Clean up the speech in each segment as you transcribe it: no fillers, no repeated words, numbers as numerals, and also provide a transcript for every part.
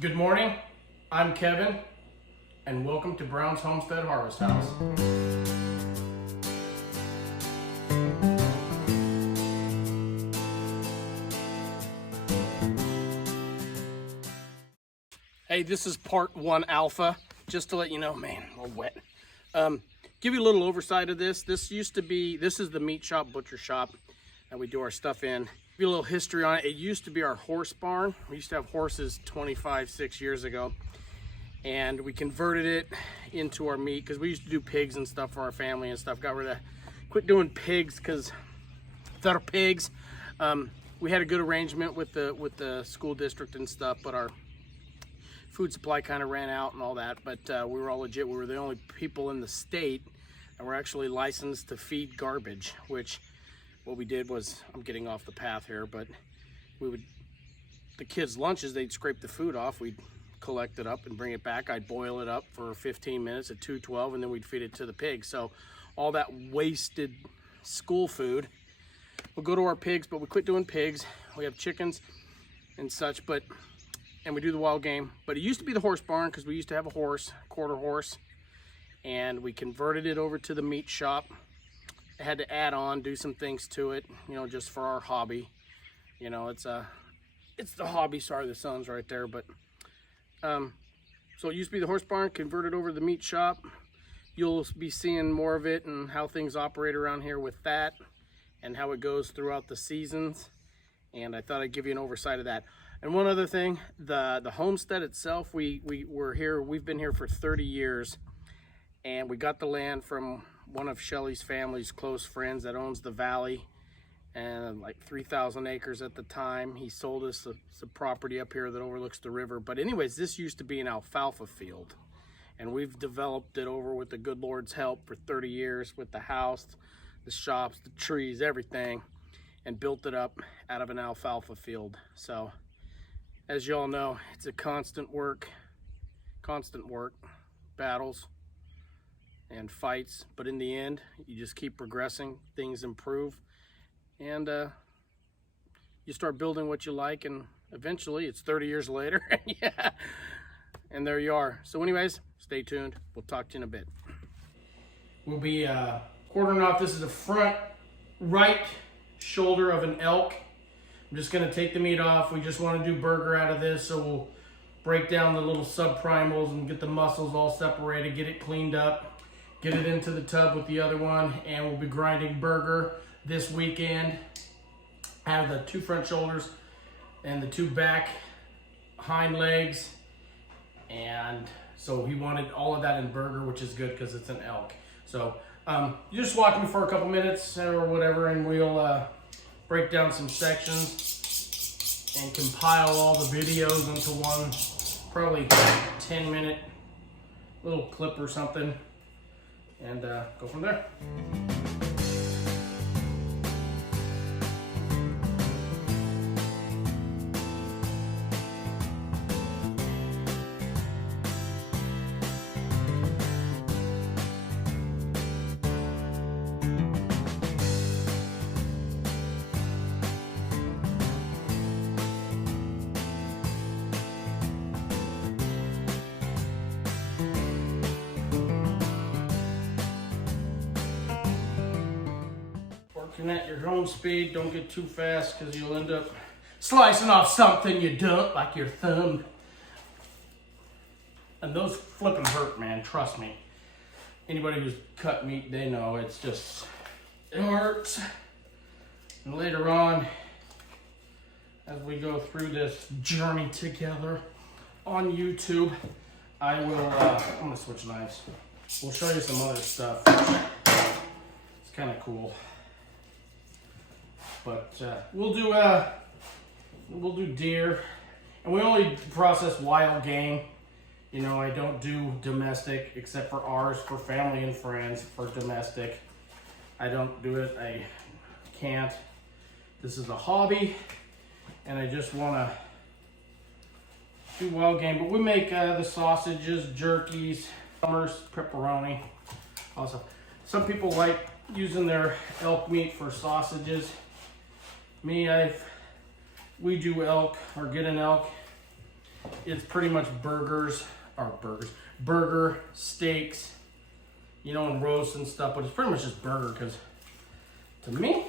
Good morning, I'm Kevin, and welcome to Brown's Homestead Harvest House. Hey, this is part 1 alpha, just to let you know, man, a little wet. Give you a little oversight of this. This is the meat shop, butcher shop that we do our stuff in. Give you a little history on it. It used to be our horse barn. We used to have horses 6 years ago, and we converted it into our meat because we used to do pigs and stuff for our family and stuff. Quit doing pigs because without our pigs, we had a good arrangement with the school district and stuff, but our food supply kind of ran out and all that. But we were all legit. We were the only people in the state that were actually licensed to feed garbage, which what we did was, I'm getting off the path here, but the kids' lunches, they'd scrape the food off, we'd collect it up and bring it back. I'd boil it up for 15 minutes at 212, and then we'd feed it to the pigs. So all that wasted school food will go to our pigs, but we quit doing pigs. We have chickens and such, and we do the wild game. But it used to be the horse barn because we used to have a horse, quarter horse, and we converted it over to the meat shop. I had to add on, do some things to it, just for our hobby. It's the hobby. Sorry, the sun's right there, but so it used to be the horse barn, converted over to the meat shop. You'll be seeing more of it and how things operate around here with that and how it goes throughout the seasons. And I thought I'd give you an oversight of that. And one other thing, the homestead itself, we've been here for 30 years, and we got the land from one of Shelly's family's close friends that owns the valley, and like 3,000 acres at the time. He sold us some property up here that overlooks the river. But anyways, this used to be an alfalfa field, and we've developed it over with the good Lord's help for 30 years with the house, the shops, the trees, everything, and built it up out of an alfalfa field. So as y'all know, it's a constant work, battles and fights, but in the end, you just keep progressing, things improve, and you start building what you like, and eventually it's 30 years later, yeah, and there you are. So anyways, stay tuned. We'll talk to you in a bit. We'll be quartering off. This is the front right shoulder of an elk. I'm just gonna take the meat off. We just want to do burger out of this, so we'll break down the little subprimals and get the muscles all separated, get it cleaned up, get it into the tub with the other one, and we'll be grinding burger this weekend out of the 2 front shoulders and the 2 back hind legs. And so he wanted all of that in burger, which is good because it's an elk. So you just watch me for a couple minutes or whatever, and we'll break down some sections and compile all the videos into one probably 10-minute little clip or something, and go from there. At your own speed, don't get too fast because you'll end up slicing off something you don't, like your thumb. And those flipping hurt, man, trust me. Anybody who's cut meat, they know it hurts. And later on, as we go through this journey together on YouTube, I'm gonna switch knives. We'll show you some other stuff. It's kind of cool. But we'll do deer, and we only process wild game. I don't do domestic except for ours, for family and friends. For domestic, I don't do it. I can't. This is a hobby, and I just want to do wild game. But we make the sausages, jerkies, pepperoni. Also, some people like using their elk meat for sausages. Me, we do elk, or get an elk, it's pretty much burger, steaks, you know, and roasts and stuff, but it's pretty much just burger, because to me,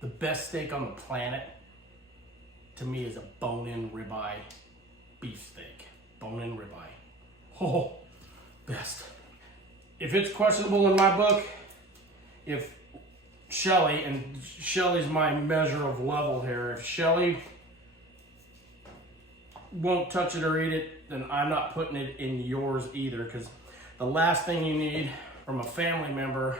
the best steak on the planet, to me, is a bone-in ribeye beef steak. Bone-in ribeye. Oh, best. If it's questionable in my book, if Shelly, and Shelly's my measure of level here, if Shelly won't touch it or eat it, then I'm not putting it in yours either, because the last thing you need from a family member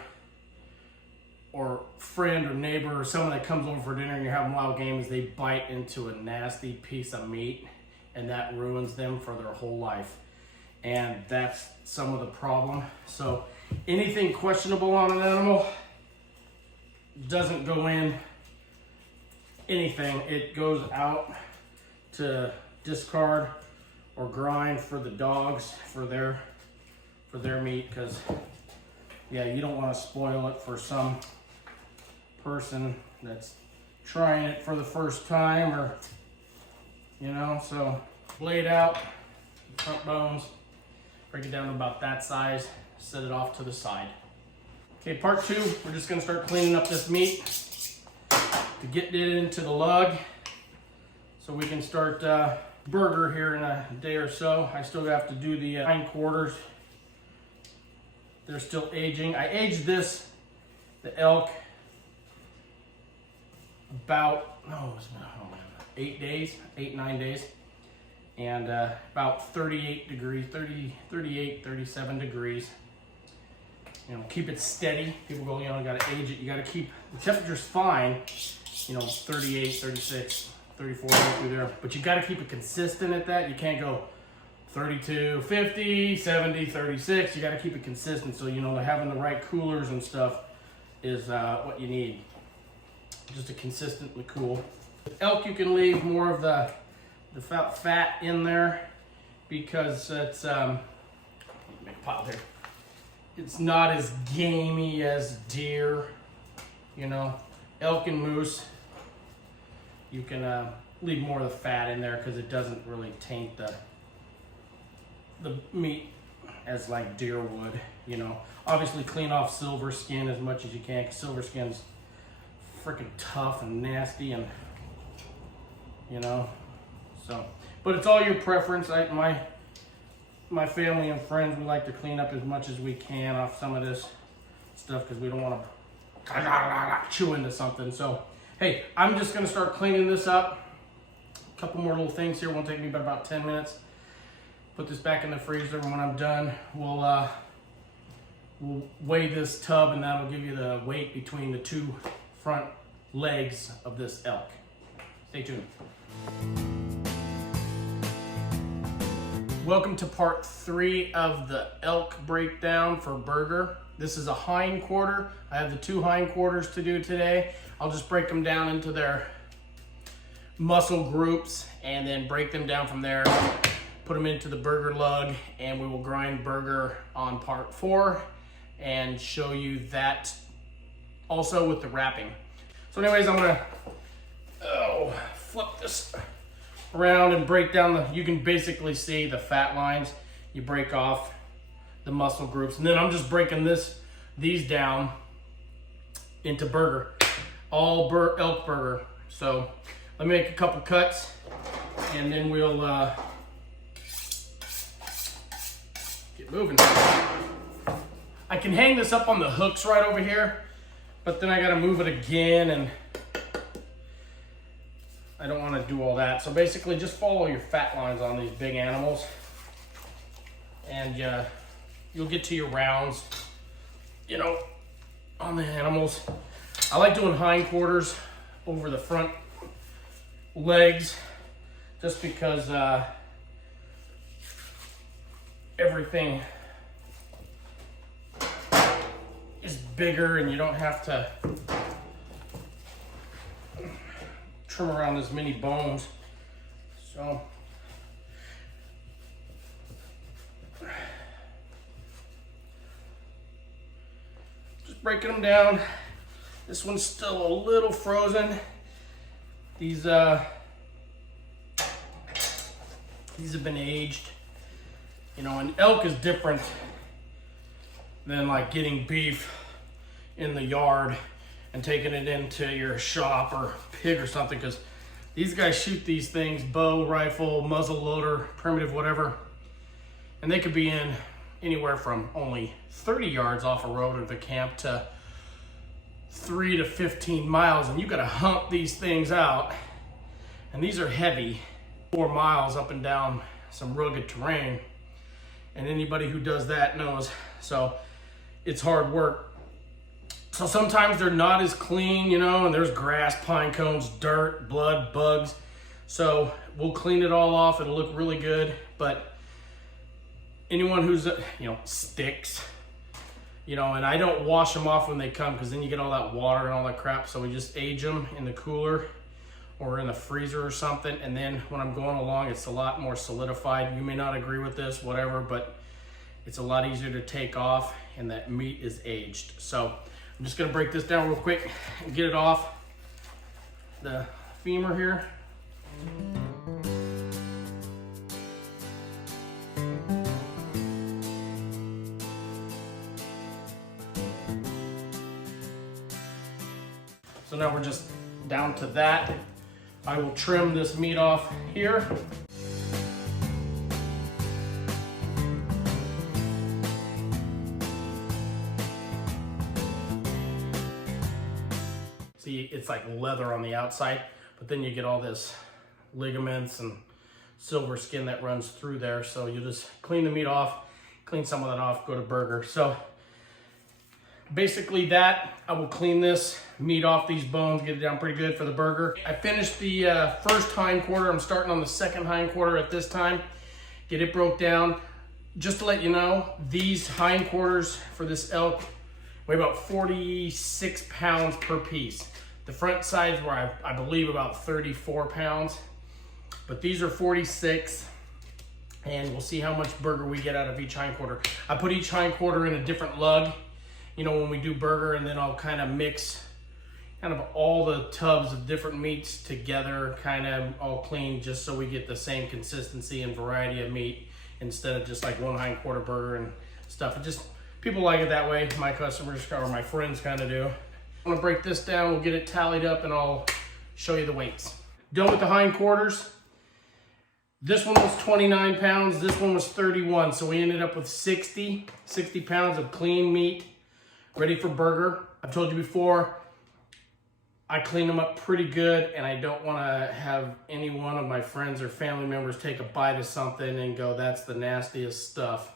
or friend or neighbor or someone that comes over for dinner and you're having wild game is they bite into a nasty piece of meat, and that ruins them for their whole life. And that's some of the problem. So anything questionable on an animal doesn't go in anything. It goes out to discard or grind for the dogs for their meat, because yeah, you don't want to spoil it for some person that's trying it for the first time, or you know. So blade out, front bones, break it down to about that size, set it off to the side. Okay, part two, we're just gonna start cleaning up this meat to get it into the lug so we can start burger here in a day or so. I still have to do the hindquarters. They're still aging. I aged the elk, about, 8 days, 9 days. And about 38 degrees, 38, 37 degrees. You know, keep it steady. People go, you know, you gotta age it. You gotta keep, the temperature's fine, you know, 38, 36, 34, through there. But you gotta keep it consistent at that. You can't go 32, 50, 70, 36. You got to keep it consistent. So, you know, having the right coolers and stuff is what you need. Just to consistently cool. With elk, you can leave more of the fat in there, because it's, make a pile here. It's not as gamey as deer, you know. Elk and moose, you can leave more of the fat in there, because it doesn't really taint the meat as like deer would, you know. Obviously clean off silver skin as much as you can, because silver skin's freaking tough and nasty, and you know, so, but it's all your preference. My family and friends, we like to clean up as much as we can off some of this stuff, because we don't want to chew into something. So hey, I'm just going to start cleaning this up. A couple more little things here, won't take me but about 10 minutes. Put this back in the freezer, and when I'm done, we'll weigh this tub, and that'll give you the weight between the two front legs of this elk. Stay tuned. Welcome to part 3 of the elk breakdown for burger. This is a hindquarter. I have the 2 hindquarters to do today. I'll just break them down into their muscle groups and then break them down from there. Put them into the burger lug, and we will grind burger on part 4 and show you that also with the wrapping. So anyways, I'm gonna flip this around and break down you can basically see the fat lines. You break off the muscle groups, and then I'm just breaking these down into burger, all elk burger. So let me make a couple cuts, and then we'll get moving. I can hang this up on the hooks right over here, but then I gotta move it again, and I don't want to do all that. So basically just follow your fat lines on these big animals, and you'll get to your rounds, you know, on the animals. I like doing hindquarters over the front legs, just because everything is bigger, and you don't have to trim around as many bones. So just breaking them down. This one's still a little frozen. These These have been aged. You know, and elk is different than like getting beef in the yard and taking it into your shop or pig or something, because these guys shoot these things, bow, rifle, muzzle loader, primitive, whatever, and they could be in anywhere from only 30 yards off a road of the camp to 3 to 15 miles, and you gotta hump these things out. And these are heavy, 4 miles up and down some rugged terrain. And anybody who does that knows. So it's hard work. So sometimes they're not as clean, you know, and there's grass, pine cones, dirt, blood, bugs. So we'll clean it all off. It'll look really good. But anyone who's, you know, sticks, you know, and I don't wash them off when they come, because then you get all that water and all that crap. So we just age them in the cooler or in the freezer or something. And then when I'm going along, it's a lot more solidified. You may not agree with this, whatever, but it's a lot easier to take off, and that meat is aged. So I'm just gonna break this down real quick and get it off the femur here. So now we're just down to that. I will trim this meat off here. See, it's like leather on the outside, but then you get all this ligaments and silver skin that runs through there. So you just clean the meat off, clean some of that off, go to burger. So basically that, I will clean this meat off these bones, get it down pretty good for the burger. I finished the first hindquarter. I'm starting on the second hindquarter at this time. Get it broke down. Just to let you know, these hindquarters for this elk weigh about 46 pounds per piece. The front sides were, I believe, about 34 pounds, but these are 46, and we'll see how much burger we get out of each hindquarter. I put each hindquarter in a different lug, you know, when we do burger, and then I'll kind of mix kind of all the tubs of different meats together, kind of all clean, just so we get the same consistency and variety of meat instead of just like one hindquarter burger and stuff. It just, people like it that way. My customers or my friends kind of do. I'm gonna break this down, we'll get it tallied up, and I'll show you the weights. Done with the hindquarters. This one was 29 pounds, this one was 31, so we ended up with 60 pounds of clean meat, ready for burger. I've told you before, I clean them up pretty good, and I don't wanna have any one of my friends or family members take a bite of something and go, that's the nastiest stuff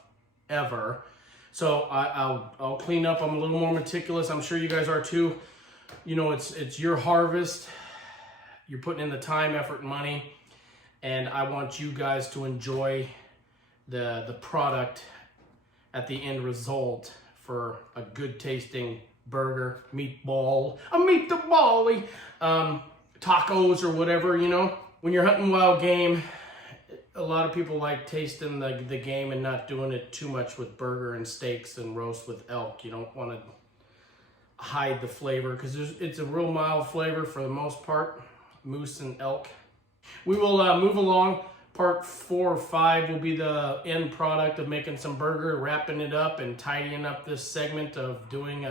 ever. So I'll clean up. I'm a little more meticulous. I'm sure you guys are too. You know, it's your harvest. You're putting in the time, effort, and money, and I want you guys to enjoy the product at the end result for a good tasting burger, meatball, a meatball, tacos or whatever. You know, when you're hunting wild game, a lot of people like tasting the game and not doing it too much with burger and steaks and roast with elk. You don't want to hide the flavor, because it's a real mild flavor for the most part, moose and elk. We will move along. Part 4 or 5 will be the end product of making some burger, wrapping it up and tidying up this segment of doing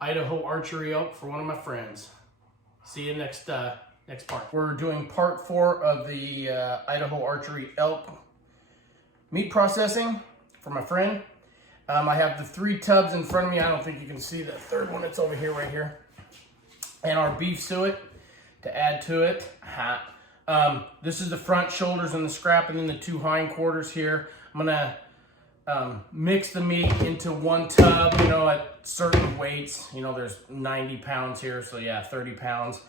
Idaho archery elk for one of my friends. See you next part. We're doing part 4 of the Idaho archery elk meat processing for my friend. I have the 3 tubs in front of me. I don't think you can see the third one. It's over here, right here. And our beef suet to add to it. This is the front shoulders and the scrap, and then the 2 hindquarters here. I'm gonna mix the meat into one tub, you know, at certain weights. You know, there's 90 pounds here, so yeah, 30 pounds.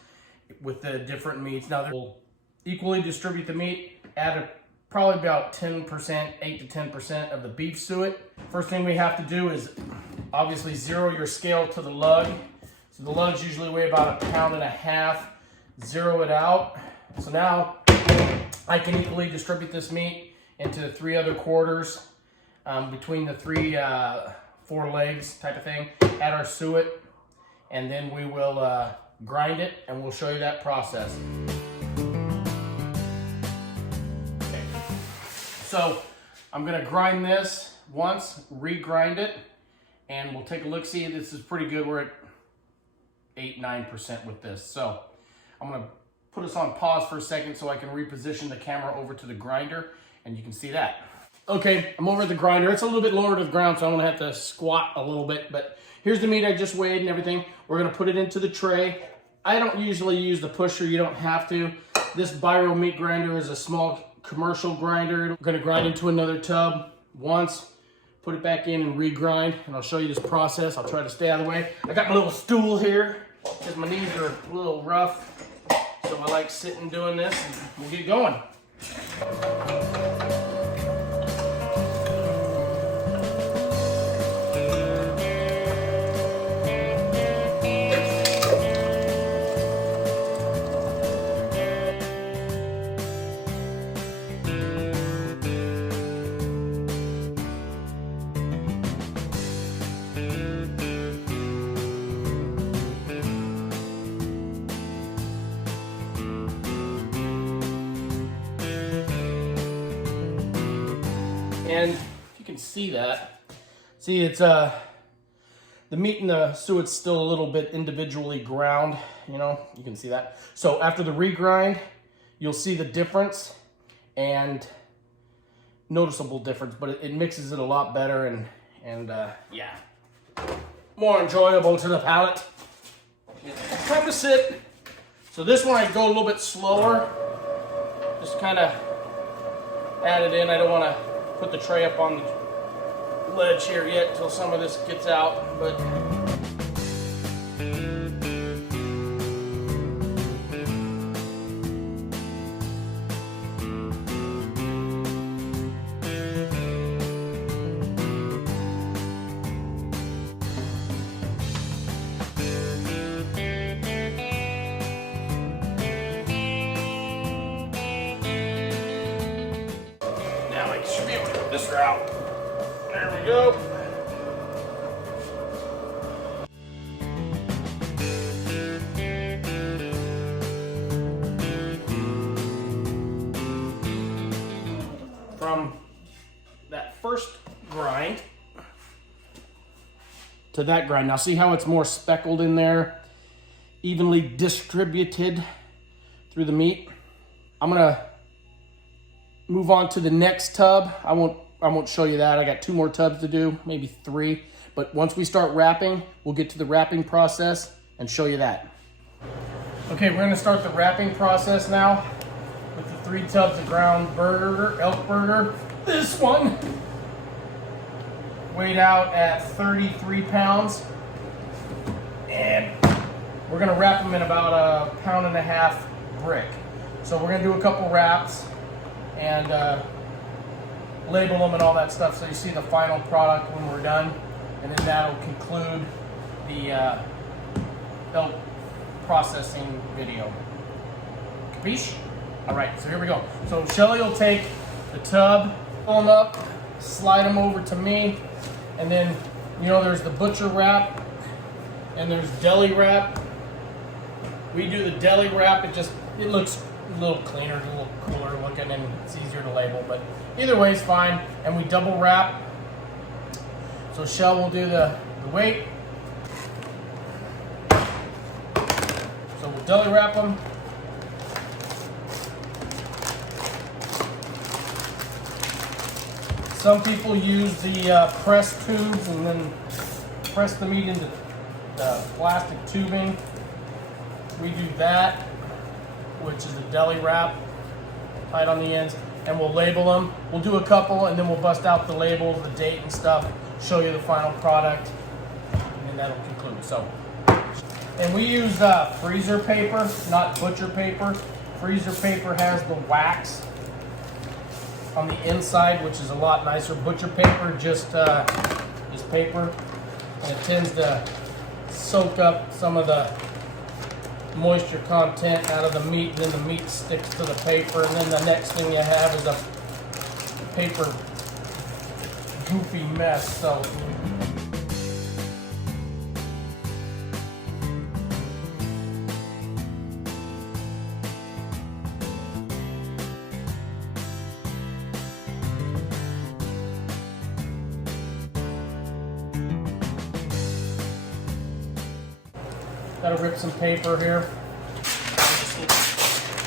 With the different meats. Now we'll equally distribute the meat, add probably about 10%, 8 to 10% of the beef suet. First thing we have to do is obviously zero your scale to the lug. So the lugs usually weigh about 1.5 pounds. Zero it out. So now I can equally distribute this meat into the 3 other quarters, between the 3 forelegs type of thing. Add our suet, and then we will grind it, and we'll show you that process. Okay. So I'm gonna grind this once, re-grind it, and we'll take a look. See, this is pretty good. We're at 8-9% with this. So I'm gonna put us on pause for a second so I can reposition the camera over to the grinder and you can see that. Okay, I'm over at the grinder. It's a little bit lower to the ground, so I'm gonna have to squat a little bit, but here's the meat I just weighed and everything. We're gonna put it into the tray. I don't usually use the pusher, you don't have to. This Biro meat grinder is a small commercial grinder. We're gonna grind into another tub once, put it back in and re-grind, and I'll show you this process. I'll try to stay out of the way. I got my little stool here because my knees are a little rough. So I like sitting doing this, and we'll get going. And if you can see that, see it's the meat and the suet's still a little bit individually ground, you know, you can see that. So after the regrind, you'll see the difference and noticeable difference, but it mixes it a lot better and yeah, more enjoyable to the palate. Time to sit. So this one I go a little bit slower, just kind of add it in. I don't want to put the tray up on the ledge here yet until some of this gets out, but this route. There we go. From that first grind to that grind. Now see how it's more speckled in there, evenly distributed through the meat. I'm gonna move on to the next tub. I won't show you that. I got 2 more tubs to do, maybe 3. But once we start wrapping, we'll get to the wrapping process and show you that. Okay, we're gonna start the wrapping process now with the 3 tubs of ground burger, elk burger. This one weighed out at 33 pounds. And we're gonna wrap them in about 1.5 pound brick. So we're gonna do a couple wraps and label them and all that stuff so you see the final product when we're done, and then that'll conclude the elk processing video. Capiche? All right, so here we go. So Shelly will take the tub, pull them up, slide them over to me, and then, you know, there's the butcher wrap and there's deli wrap. We do the deli wrap, it looks a little cleaner, a little cooler looking, and it's easier to label, but either way is fine. And we double wrap. So Shell will do the weight. So we'll deli wrap them. Some people use the press tubes and then press the meat into the plastic tubing. We do that, which is a deli wrap, tight on the ends, and we'll label them. We'll do a couple, and then we'll bust out the labels, the date and stuff, show you the final product, and then that'll conclude. So, and we use freezer paper, not butcher paper. Freezer paper has the wax on the inside, which is a lot nicer. Butcher paper just is paper, and it tends to soak up some of the moisture content out of the meat, then the meat sticks to the paper, and then the next thing you have is a paper goofy mess. So Gotta rip some paper here.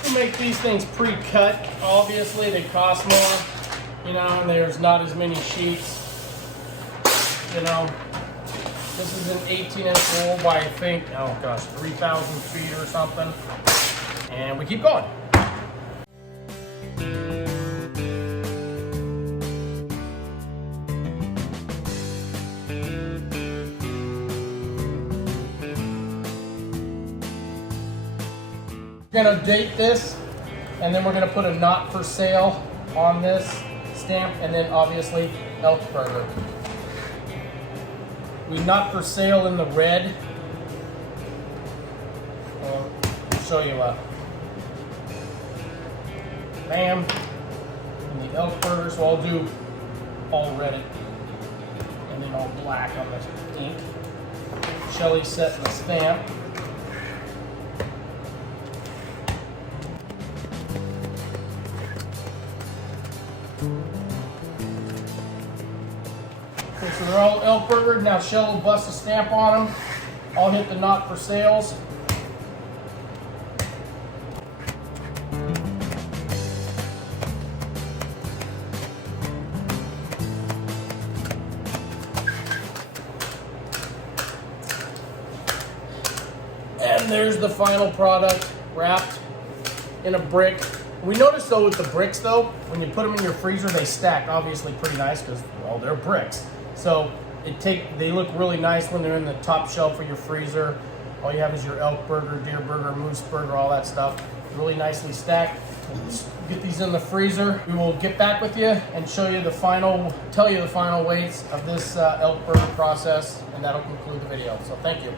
We'll make these things pre-cut. Obviously, they cost more, you know, and there's not as many sheets, you know. This is an 18-inch roll by, I think, oh gosh, 3,000 feet or something. And we keep going. We're gonna date this, and then we're gonna put a not for sale on this stamp, and then obviously elk burger. We not for sale in the red. I'll show you a bam, and the elk burger. So I'll do all red it, and then all black on the ink. Shelly setting the stamp. Okay, so they're all elk burgered. Now Shell will bust a stamp on them. I'll hit the not for sales. And there's the final product wrapped in a brick. We noticed though with the bricks though, when you put them in your freezer, they stack obviously pretty nice because, well, they're bricks. So they look really nice when they're in the top shelf of your freezer. All you have is your elk burger, deer burger, moose burger, all that stuff. Really nicely stacked. Let's get these in the freezer. We will get back with you and show you tell you the final weights of this elk burger process, and that'll conclude the video. So thank you.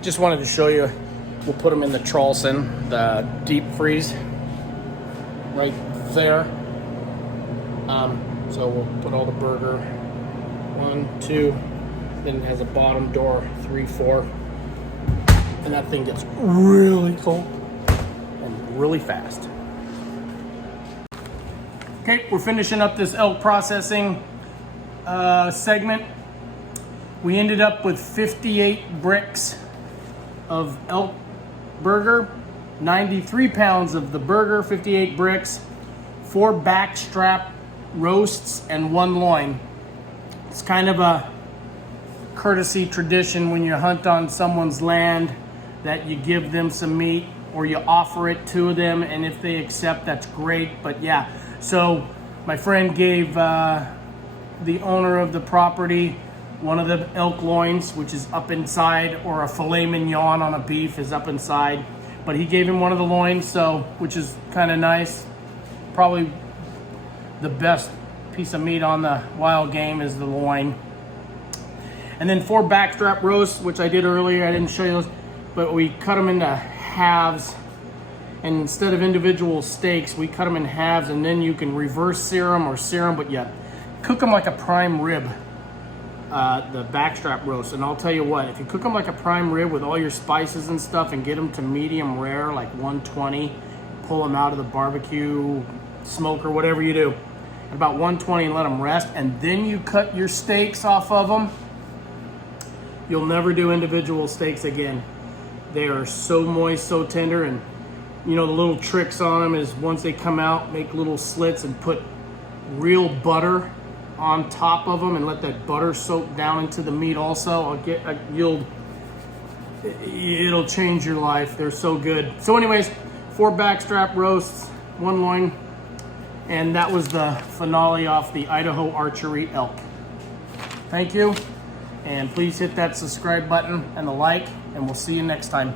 Just wanted to show you, we'll put them in the Charleston, the deep freeze, right there. So we'll put all the burger, 1, 2, then it has a bottom door, 3, 4, and that thing gets really cold and really fast. Okay, we're finishing up this elk processing segment. We ended up with 58 bricks of elk burger, 93 pounds of the burger, 58 bricks, 4 backstrap roasts, and 1 loin. It's kind of a courtesy tradition when you hunt on someone's land that you give them some meat or you offer it to them, and if they accept, that's great. But yeah, so my friend gave the owner of the property one of the elk loins, which is up inside, or a filet mignon on a beef is up inside, but he gave him one of the loins, so which is kind of nice. Probably the best piece of meat on the wild game is the loin. And then 4 backstrap roasts, which I did earlier. I didn't show you those, but we cut them into halves, and instead of individual steaks, we cut them in halves, and then you can reverse sear them or sear them, but yeah, cook them like a prime rib. The backstrap roast, and I'll tell you what, if you cook them like a prime rib with all your spices and stuff and get them to medium rare, like 120, pull them out of the barbecue smoker, whatever you do, at about 120, and let them rest, and then you cut your steaks off of them, you'll never do individual steaks again. They are so moist, so tender, and you know the little tricks on them is once they come out, make little slits and put real butter on top of them and let that butter soak down into the meat also. It'll change your life. They're so good. So anyways, 4 backstrap roasts, 1 loin, and that was the finale off the Idaho archery elk. Thank you, and please hit that subscribe button and the like, and we'll see you next time.